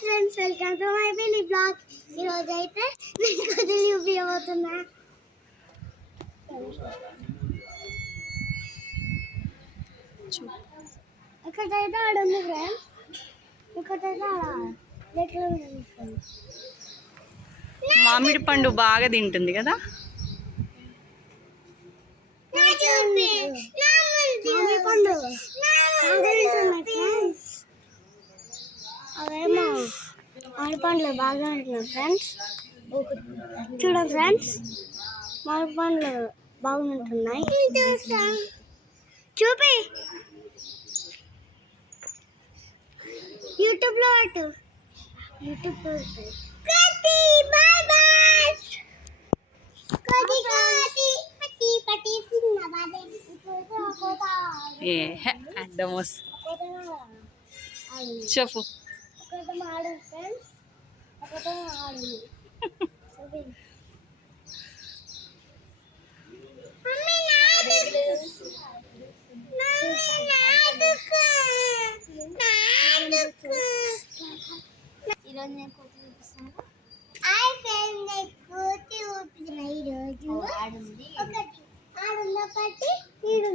Friends, welcome to my mini blog. ఈరోజు అయితే నేను కథలు చూపించబోతున్నా. ఒకటైతే ఆడుంది ఫ్రెండ్స్, ఒకటైతే మామిడి పండు బాగా తింటుంది కదా. అవేమో మామిడి పండ్లు బాగా ఉంటున్నాయి ఫ్రెండ్స్. చూడండి ఫ్రెండ్స్, మామిడి పండ్లు బాగుంటున్నాయి. చూపి యూట్యూబ్లో పెట్టు. యూట్యూబ్లో చెప్పు. ఈరోజు నేను కోతి చూపిస్తాను. కోతి చూపిస్తున్నా. ఈరోజు ఒకటి ఆడున్నప్పటి ఈడు